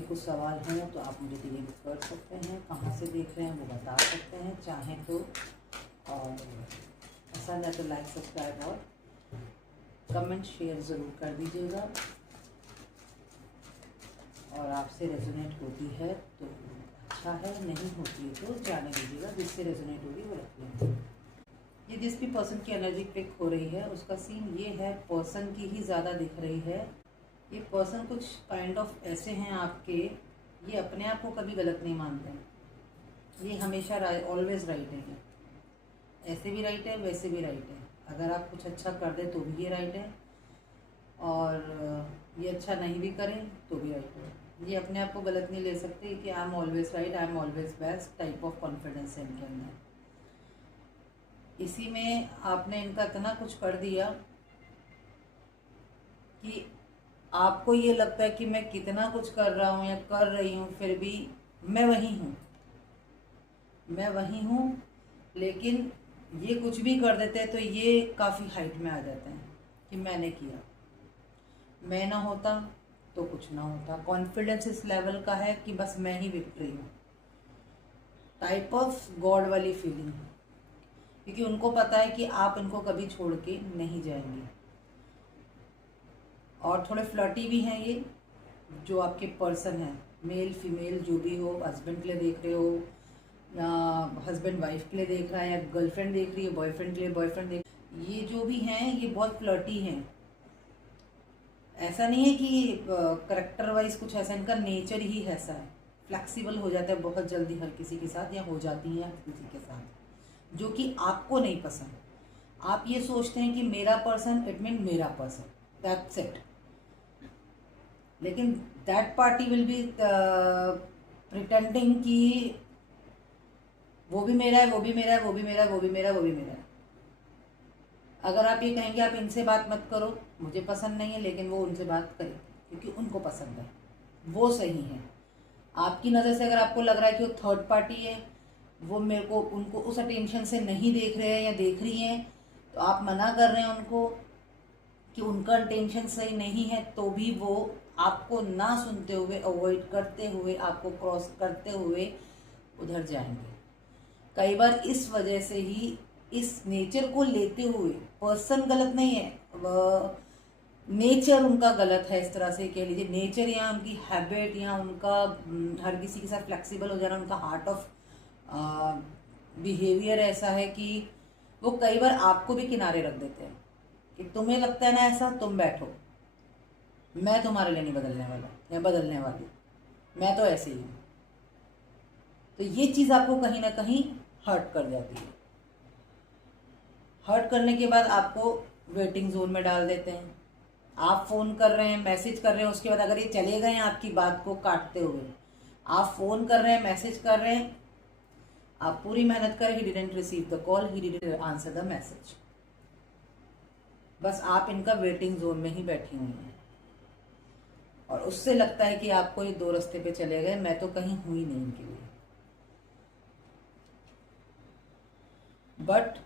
आपके कुछ सवाल हों तो आप मुझे डीएम कर सकते हैं, कहाँ से देख रहे हैं वो बता सकते हैं चाहें तो, और पसंद है तो लाइक सब्सक्राइब और कमेंट शेयर ज़रूर कर दीजिएगा। और आपसे रेजोनेट होती है तो अच्छा है, नहीं होती है तो जाने दीजिएगा, जिससे रेजोनेट होगी वो रख लेंगे। ये जिस भी पर्सन की एनर्जी क्लिक हो रही है उसका सीन ये है, पर्सन की ही ज़्यादा दिख रही है। ये पर्सन कुछ काइंड ऑफ ऐसे हैं आपके, ये अपने आप को कभी गलत नहीं मानते हैं, ये हमेशा ऑलवेज राइट है। ऐसे भी राइट है, वैसे भी राइट है। अगर आप कुछ अच्छा कर दें तो भी ये राइट है, और ये अच्छा नहीं भी करें तो भी राइट है। ये अपने आप को गलत नहीं ले सकते कि I am always right, I am always best type of confidence है इनके अंदर। इसी में आपने इनका इतना कुछ कर दिया कि आपको ये लगता है कि मैं कितना कुछ कर रहा हूँ या कर रही हूँ, फिर भी मैं वही हूँ, मैं वही हूँ। लेकिन ये कुछ भी कर देते हैं तो ये काफ़ी हाइट में आ जाते हैं कि मैंने किया, मैं ना होता तो कुछ ना होता। कॉन्फिडेंस इस लेवल का है कि बस मैं ही विक्ट्री हूँ, टाइप ऑफ गॉड वाली फीलिंग, क्योंकि उनको पता है कि आप इनको कभी छोड़ के नहीं जाएंगे। और थोड़े फ्लर्टी भी हैं ये जो आपके पर्सन हैं, मेल फीमेल जो भी हो, हस्बैंड के लिए देख रहे हो या हस्बैंड वाइफ के लिए देख रहा है, या गर्लफ्रेंड देख रही है बॉयफ्रेंड के लिए, बॉयफ्रेंड देख, ये जो भी हैं ये बहुत फ्लर्टी हैं। ऐसा नहीं है कि करेक्टर वाइज कुछ ऐसा, इनका नेचर ही ऐसा है, फ्लेक्सिबल हो जाता है बहुत जल्दी हर किसी के साथ, या हो जाती है हर किसी के साथ, जो कि आपको नहीं पसंद। आप ये सोचते हैं कि मेरा पर्सन इट मीन मेरा पर्सन, दैट्स इट। लेकिन that party will be pretending कि वो भी मेरा है, वो भी मेरा है, वो भी मेरा है, वो भी मेरा है, वो भी मेरा है। अगर आप ये कहेंगे आप इनसे बात मत करो, मुझे पसंद नहीं है, लेकिन वो उनसे बात करें क्योंकि उनको पसंद है, वो सही है। आपकी नज़र से अगर आपको लग रहा है कि वो थर्ड पार्टी है, वो मेरे को उनको उस अटेंशन से नहीं देख रहे हैं या देख रही हैं, तो आप मना कर रहे हैं उनको कि उनका इंटेंशन सही नहीं है, तो भी वो आपको ना सुनते हुए, अवॉइड करते हुए, आपको क्रॉस करते हुए उधर जाएंगे। कई बार इस वजह से ही, इस नेचर को लेते हुए, पर्सन गलत नहीं है, नेचर उनका गलत है, इस तरह से कह लीजिए। नेचर या उनकी हैबिट या उनका हर किसी के साथ फ्लेक्सिबल हो जाना, उनका हार्ट ऑफ बिहेवियर ऐसा है कि वो कई बार आपको भी किनारे रख देते हैं कि तुम्हें लगता है ना ऐसा, तुम बैठो, मैं तुम्हारे लिए नहीं बदलने वाला या बदलने वाली, मैं तो ऐसे ही हूँ। तो ये चीज़ आपको कहीं ना कहीं हर्ट कर जाती है। हर्ट करने के बाद आपको वेटिंग जोन में डाल देते हैं। आप फ़ोन कर रहे हैं, मैसेज कर रहे हैं, उसके बाद अगर ये चले गए हैं आपकी बात को काटते हुए, आप फ़ोन कर रहे हैं, मैसेज कर रहे हैं, आप पूरी मेहनत करें, he didn't receive the call, he didn't answer the message, बस आप इनका वेटिंग जोन में ही बैठी हुई हैं। और उससे लगता है कि आपको ये दो रास्ते पे चले गए, मैं तो कहीं हुई नहीं इनके लिए। बट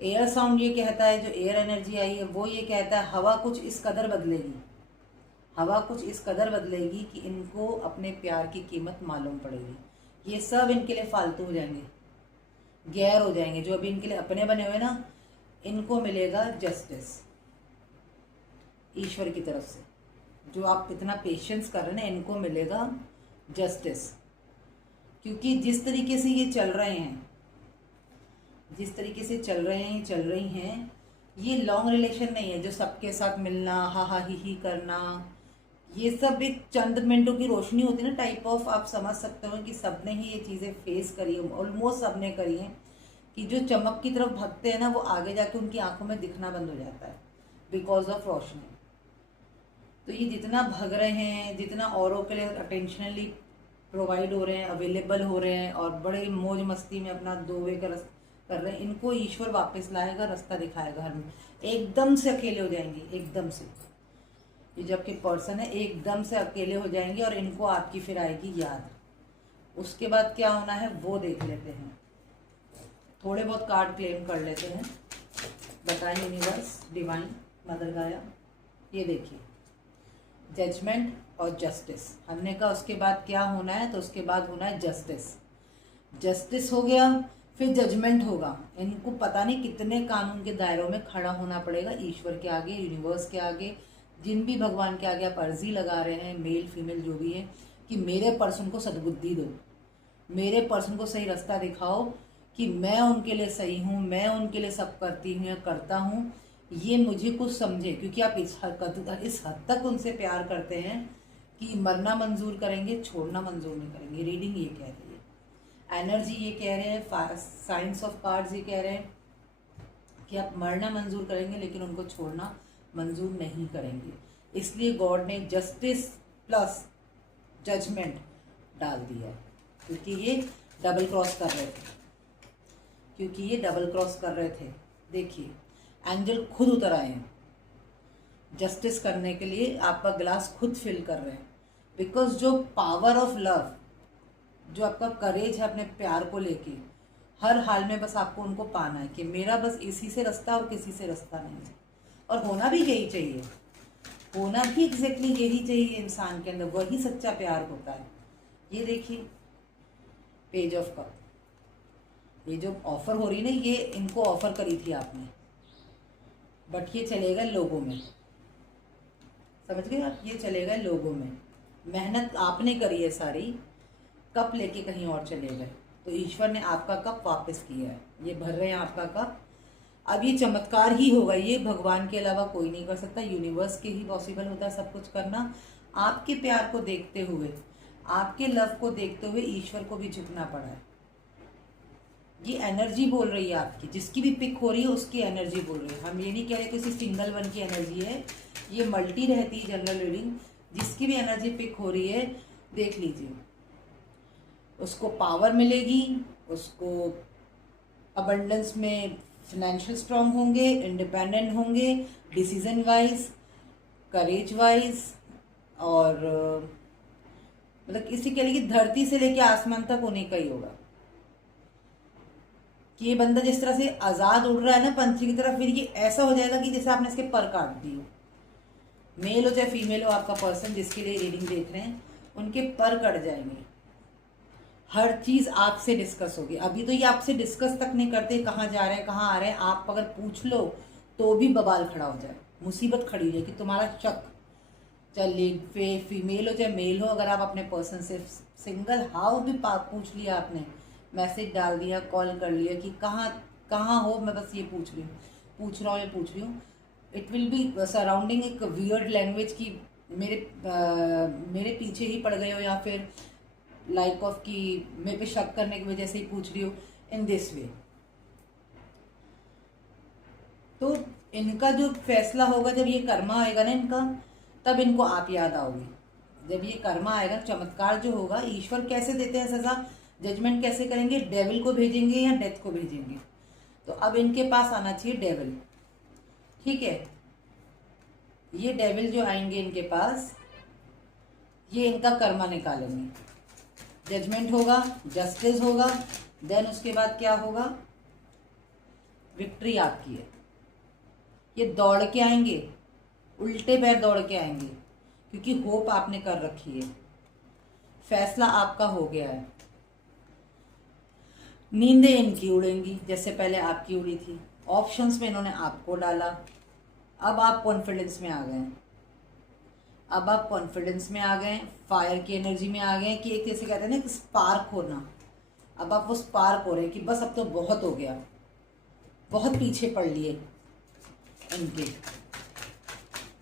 एयर साउंड ये कहता है, जो एयर एनर्जी आई है वो ये कहता है हवा कुछ इस कदर बदलेगी, हवा कुछ इस कदर बदलेगी कि इनको अपने प्यार की कीमत मालूम पड़ेगी। ये सब इनके लिए फालतू हो जाएंगे, गैर हो जाएंगे। जो अभी इनके लिए अपने बने हुए ना, इनको मिलेगा जस्टिस ईश्वर की तरफ से। जो आप इतना पेशेंस कर रहे हैं ना, इनको मिलेगा जस्टिस, क्योंकि जिस तरीके से ये चल रहे हैं, जिस तरीके से चल रहे हैं, चल रही हैं, ये लॉन्ग रिलेशन नहीं है जो सबके साथ मिलना, हा हा ही करना, ये सब एक चंद मिनटों की रोशनी होती है ना, टाइप ऑफ। आप समझ सकते हो कि सबने ही ये चीज़ें फेस करी है, ऑलमोस्ट सबने करी है, कि जो चमक की तरफ भगते हैं ना, वो आगे जाके उनकी आंखों में दिखना बंद हो जाता है बिकॉज ऑफ रोशनी। तो ये जितना भग रहे हैं, जितना औरों के लिए अटेंशनली प्रोवाइड हो रहे हैं, अवेलेबल हो रहे हैं, और बड़े मौज मस्ती में अपना दो वे का कर रहे हैं, इनको ईश्वर वापस लाएगा, रास्ता दिखाएगा हर में। एकदम से अकेले हो जाएंगे, एकदम से। ये जबकि पर्सन है, एकदम से अकेले हो जाएंगे और इनको आपकी फिर आएगी याद। उसके बाद क्या होना है वो देख लेते हैं। थोड़े बहुत कार्ड क्लेम कर लेते हैं। बताएं यूनिवर्स, डिवाइन, मदर गाया। ये देखिए, जजमेंट और जस्टिस। हमने कहा उसके बाद क्या होना है, तो उसके बाद होना है जस्टिस। जस्टिस हो गया, फिर जजमेंट होगा। इनको पता नहीं कितने कानून के दायरों में खड़ा होना पड़ेगा, ईश्वर के आगे, यूनिवर्स के आगे, जिन भी भगवान के आगे आप अर्जी लगा रहे हैं, मेल फीमेल जो भी है, कि मेरे पर्सन को सद्बुद्धि दो, मेरे पर्सन को सही रास्ता दिखाओ, कि मैं उनके लिए सही हूँ, मैं उनके लिए सब करती हूँ या करता हूँ, ये मुझे कुछ समझे। क्योंकि आप इस हद तक उनसे प्यार करते हैं कि मरना मंजूर करेंगे, छोड़ना मंजूर नहीं करेंगे। रीडिंग ये कह रही है, एनर्जी ये कह रहे हैं, साइंस ऑफ कार्ड्स ये कह रहे हैं कि आप मरना मंजूर करेंगे लेकिन उनको छोड़ना मंजूर नहीं करेंगे। इसलिए गॉड ने जस्टिस प्लस जजमेंट डाल दिया, क्योंकि ये डबल क्रॉस कर रहे थे, क्योंकि ये डबल क्रॉस कर रहे थे। देखिए एंजल खुद उतर आए हैं जस्टिस करने के लिए, आपका ग्लास खुद फिल कर रहे हैं। बिकॉज जो पावर ऑफ लव, जो आपका करेज है अपने प्यार को लेके, हर हाल में बस आपको उनको पाना है कि मेरा बस इसी से रास्ता और किसी से रास्ता नहीं है। और होना भी यही चाहिए, होना भी एग्जैक्टली यही चाहिए इंसान के अंदर, वही सच्चा प्यार होता है। ये देखिए पेज ऑफ कप, ये जो ऑफर हो रही ना, ये इनको ऑफर करी थी आपने, बट ये चलेगा लोगों में, समझ गए आप, ये चलेगा लोगों में। मेहनत आपने करी है सारी, कप लेके कहीं और चले गए, तो ईश्वर ने आपका कप वापस किया है, ये भर रहे हैं आपका कप। अब ये चमत्कार ही होगा, ये भगवान के अलावा कोई नहीं कर सकता, यूनिवर्स के ही पॉसिबल होता है सब कुछ करना। आपके प्यार को देखते हुए, आपके लव को देखते हुए ईश्वर को भी झुकना पड़ा है। ये एनर्जी बोल रही है आपकी, जिसकी भी पिक हो रही है उसकी एनर्जी बोल रही है। हम ये नहीं कह रहे किसी सिंगल वन की एनर्जी है, ये मल्टी रहती है जनरल रीडिंग। जिसकी भी एनर्जी पिक हो रही है देख लीजिए, उसको पावर मिलेगी, उसको अबंडेंस में फाइनेंशियल स्ट्रांग होंगे, इंडिपेंडेंट होंगे, डिसीजन वाइज, करेज वाइज, और मतलब किसी के लिए धरती से लेके आसमान तक उन्हीं का ही होगा। कि ये बंदा जिस तरह से आज़ाद उड़ रहा है ना पंछी की तरफ, फिर ये ऐसा हो जाएगा कि जैसे आपने इसके पर काट दी हो। मेल हो चाहे फीमेल हो, आपका पर्सन जिसके लिए रीडिंग देख रहे हैं, उनके पर कट जाएंगे। हर चीज़ आपसे डिस्कस होगी। अभी तो ये आपसे डिस्कस तक नहीं करते कहाँ जा रहे हैं कहाँ आ रहे हैं। आप अगर पूछ लो तो भी बवाल खड़ा हो जाए, मुसीबत खड़ी हो जाए कि तुम्हारा शक, चाहे फीमेल हो चाहे मेल हो, अगर आप अपने पर्सन से सिंगल हाउ भी पूछ लिया, आपने मैसेज डाल दिया, कॉल कर लिया कि कहाँ हो, मैं बस ये पूछ रही हूँ, इट विल बी सराउंडिंग एक वियर्ड लैंग्वेज की मेरे पीछे ही पड़ गए हो, या फिर लाइक ऑफ कि मेरे पे शक करने की वजह से ही पूछ रही हो, इन दिस वे। तो इनका जो फैसला होगा, जब ये कर्मा आएगा ना इनका, तब इनको आप याद आओगे। जब ये कर्मा आएगा, चमत्कार जो होगा, ईश्वर कैसे देते हैं सजा, जजमेंट कैसे करेंगे, डेविल को भेजेंगे या डेथ को भेजेंगे। तो अब इनके पास आना चाहिए डेविल, ठीक है। ये डेविल जो आएंगे इनके पास, ये इनका कर्मा निकालेंगे, जजमेंट होगा, जस्टिस होगा, देन उसके बाद क्या होगा, विक्ट्री आपकी है। ये दौड़ के आएंगे, उल्टे पैर दौड़ के आएंगे, क्योंकि होप आपने कर रखी है, फैसला आपका हो गया है। नींदें इनकी उड़ेंगी जैसे पहले आपकी उड़ी थी, ऑप्शंस में इन्होंने आपको डाला। अब आप कॉन्फिडेंस में आ गए, अब आप कॉन्फिडेंस में आ गए, फायर की एनर्जी में आ गए, कि एक जैसे कहते हैं ना कि स्पार्क होना। अब आप वो स्पार्क हो रहे हैं कि बस अब तो बहुत हो गया, बहुत पीछे पड़ लिए इनके।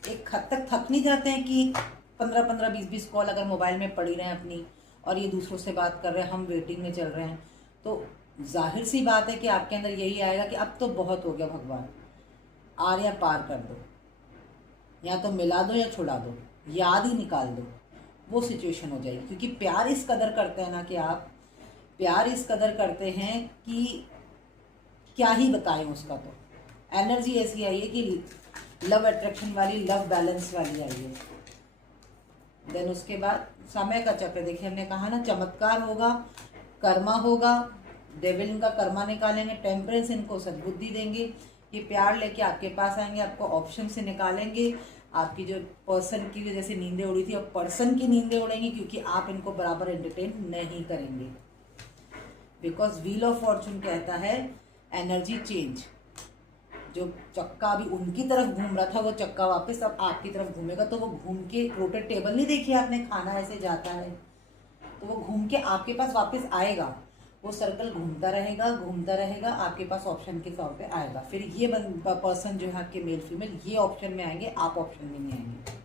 एक हद तक थक नहीं जाते हैं कि 15-15, 20-20 कॉल अगर मोबाइल में पड़ी रहे हैं अपनी, और ये दूसरों से बात कर रहे हैं, हम वेटिंग में चल रहे हैं, तो जाहिर सी बात है कि आपके अंदर यही आएगा कि अब तो बहुत हो गया भगवान, आर या पार कर दो, या तो मिला दो या छुड़ा दो, याद ही निकाल दो, वो सिचुएशन हो जाएगी। क्योंकि प्यार इस कदर करते हैं ना, कि आप प्यार इस कदर करते हैं कि क्या ही बताएं उसका। तो एनर्जी ऐसी आई है कि लव अट्रैक्शन वाली, लव बैलेंस वाली आई है। देन उसके बाद समय का चक्र देखिए, हमने कहा ना चमत्कार होगा, कर्मा होगा, डेविल इनका कर्मा निकालेंगे, टेम्परेंस इनको सद्बुद्धि देंगे, ये प्यार लेके आपके पास आएंगे, आपको ऑप्शन से निकालेंगे, आपकी जो पर्सन की वजह से नींदें उड़ी थी अब पर्सन की नींदें उड़ेंगी, क्योंकि आप इनको बराबर एंटरटेन नहीं करेंगे। बिकॉज व्हील ऑफ फॉर्चून कहता है एनर्जी चेंज। जो चक्का अभी उनकी तरफ घूम रहा था वो चक्का वापस अब आपकी तरफ घूमेगा, तो वो घूम के रोटेट टेबल नहीं देखी आपने, खाना ऐसे जाता है तो वो घूम के आपके पास वापस आएगा। वो सर्कल घूमता रहेगा आपके पास ऑप्शन के तौर पे आएगा। फिर ये पर्सन जो है आपके मेल फीमेल ये ऑप्शन में आएंगे, आप ऑप्शन में नहीं आएंगे।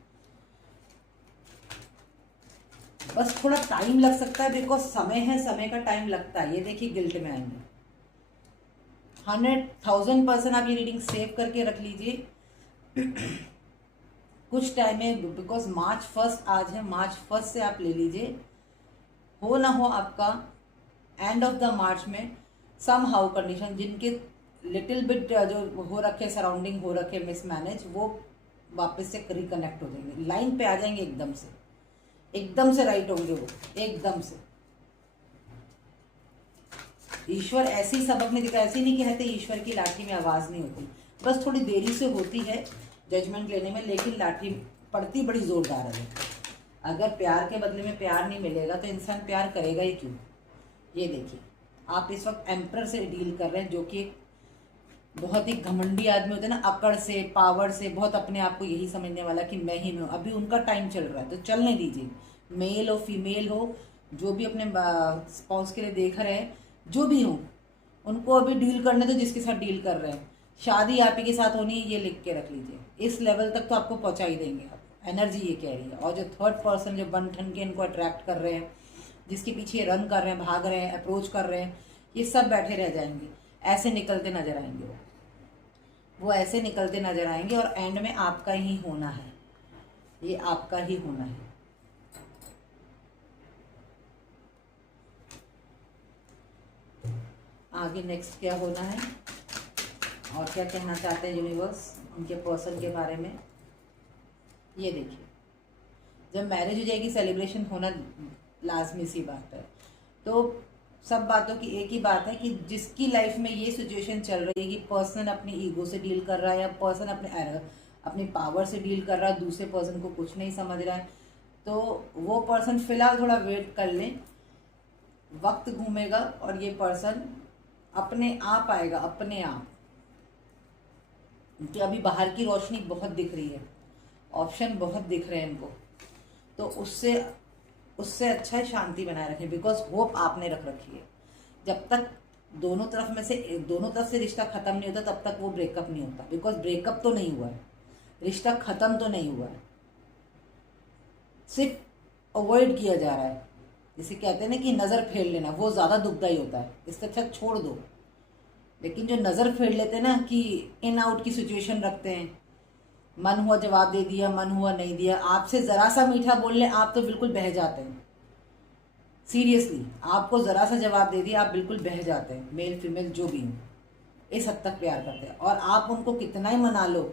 बस थोड़ा टाइम लग सकता है, बिकॉज समय है, समय का टाइम लगता है। ये देखिए गिल्ट में आएंगे। 100,000% आप ये रीडिंग सेव करके रख लीजिए। कुछ टाइम में, बिकॉज March 1 आज है, March 1 से आप ले लीजिए। हो ना हो आपका एंड ऑफ द मार्च में सम हाउ कंडीशन जिनके लिटिल बिट जो हो रखे सराउंडिंग हो रखे मिसमैनेज, वो वापस से रिकनेक्ट हो जाएंगे, लाइन पे आ जाएंगे, एकदम से राइट होंगे वो, एकदम से। ईश्वर ऐसी सबक नहीं दिखा, ऐसे नहीं कहते ईश्वर की लाठी में आवाज नहीं होती, बस थोड़ी देरी से होती है जजमेंट लेने में, लेकिन लाठी पड़ती बड़ी जोरदार है। अगर प्यार के बदले में प्यार नहीं मिलेगा तो इंसान प्यार करेगा ही क्यों। ये देखिए आप इस वक्त एम्परर से डील कर रहे हैं, जो कि बहुत ही घमंडी आदमी होते हैं ना, अकड़ से, पावर से, बहुत अपने आप को यही समझने वाला कि मैं ही मैं हूँ। अभी उनका टाइम चल रहा है तो चलने दीजिए। मेल हो फीमेल हो, जो भी अपने स्पाउस के लिए देख रहे हैं, जो भी हो, उनको अभी डील करने दो जिसके साथ डील कर रहे हैं। शादी आप ही के साथ होनी है, ये लिख के रख लीजिए। इस लेवल तक तो आपको पहुंचा ही देंगे आप, एनर्जी ये कह रही है। और जो थर्ड पर्सन जो बन ठन के इनको अट्रैक्ट कर रहे हैं, जिसके पीछे रन कर रहे हैं, भाग रहे हैं, अप्रोच कर रहे हैं, ये सब बैठे रह जाएंगे, ऐसे निकलते नजर आएंगे। वो ऐसे निकलते नजर आएंगे और एंड में आपका ही होना है, ये आपका ही होना है। आगे नेक्स्ट क्या होना है और क्या कहना चाहते हैं यूनिवर्स उनके पर्सन के बारे में, ये देखिए। जब मैरिज हो जाएगी सेलिब्रेशन होना लाजमी सी बात है। तो सब बातों की एक ही बात है कि जिसकी लाइफ में ये सिचुएशन चल रही है कि पर्सन अपनी ईगो से डील कर रहा है या पर्सन अपनी पावर से डील कर रहा है, दूसरे पर्सन को कुछ नहीं समझ रहा है, तो वो पर्सन फिलहाल थोड़ा वेट कर लें, वक्त घूमेगा और ये पर्सन अपने आप आएगा, अपने आप। कि अभी बाहर की रोशनी बहुत दिख रही है, ऑप्शन बहुत दिख रहे हैं इनको, तो उससे अच्छा है शांति बनाए रखें। बिकॉज होप आपने रख रखी है। जब तक दोनों तरफ से रिश्ता खत्म नहीं होता तब तक वो ब्रेकअप नहीं होता। बिकॉज ब्रेकअप तो नहीं हुआ है, रिश्ता खत्म तो नहीं हुआ है, सिर्फ अवॉइड किया जा रहा है। जिसे कहते हैं ना कि नज़र फेर लेना, वो ज़्यादा दुखदाई होता है, इससे अच्छा छोड़ दो। लेकिन जो नज़र फेर लेते हैं ना कि इन आउट की सिचुएशन रखते हैं, मन हुआ जवाब दे दिया, मन हुआ नहीं दिया, आपसे ज़रा सा मीठा बोल ले आप तो बिल्कुल बह जाते हैं। सीरियसली आपको ज़रा सा जवाब दे दिया आप बिल्कुल बह जाते हैं। मेल फीमेल जो भी हो इस हद तक प्यार करते हैं। और आप उनको कितना ही मना लो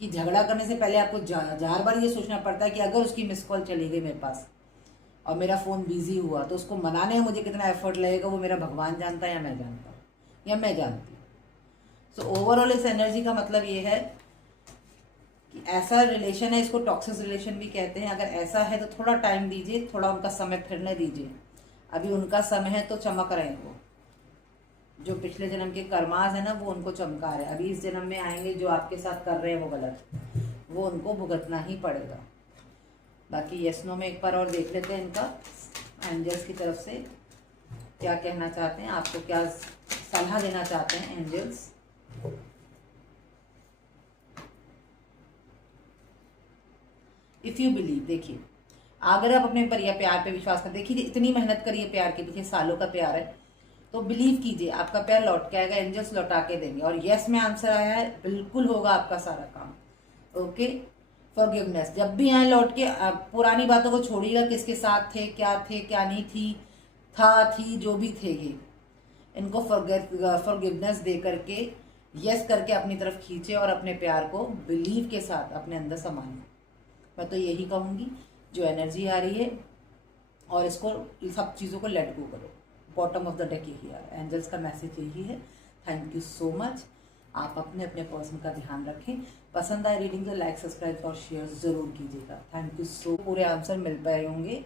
कि झगड़ा करने से पहले आपको जार बार ये सोचना पड़ता है कि अगर उसकी मिस कॉल चली गई मेरे पास और मेरा फ़ोन बिजी हुआ तो उसको मनाने में मुझे कितना एफर्ट लगेगा, वो मेरा भगवान जानता है या मैं जानता हूँ या मैं जानती हूँ। सो ओवरऑल इस एनर्जी का मतलब ये है कि ऐसा रिलेशन है, इसको टॉक्सिक रिलेशन भी कहते हैं। अगर ऐसा है तो थोड़ा टाइम दीजिए, थोड़ा उनका समय फिरने दीजिए। अभी उनका समय है तो चमक रहे हैं वो, जो पिछले जन्म के कर्मास है ना वो उनको चमका रहे हैं। अभी इस जन्म में आएंगे जो आपके साथ कर रहे हैं वो गलत, वो उनको भुगतना ही पड़ेगा। बाकी यस नो में एक बार और देख लेते हैं इनका एंजल्स की तरफ से क्या कहना चाहते हैं, आपको क्या सलाह देना चाहते हैं एंजल्स। इफ यू बिलीव, देखिए अगर आप अपने प्यार पे विश्वास कर, देखिए इतनी मेहनत करिए प्यार के पीछे, सालों का प्यार है, तो बिलीव कीजिए आपका प्यार लौट के आएगा, एंजल्स लौटा के देंगे। और यस में आंसर आया है, बिल्कुल होगा आपका सारा काम। ओके, फॉरगिवनेस जब भी आए लौट के, पुरानी बातों को छोड़िएगा, किसके साथ थे क्या नहीं थी जो भी थे, ये इनको फॉरगिवनेस दे करके यस करके अपनी तरफ खींचे और अपने प्यार को बिलीव के साथ अपने अंदर समाए। मैं तो यही कहूँगी, जो एनर्जी आ रही है और इसको सब चीज़ों को लेट गो करो। बॉटम ऑफ द डेक यही आ रहा है, एंजल्स का मैसेज यही है। Thank you so much. आप अपने अपने पर्सन का ध्यान रखें। पसंद आए रीडिंग तो लाइक, सब्सक्राइब और शेयर ज़रूर कीजिएगा। Thank you so. पूरे आंसर मिल पाए होंगे।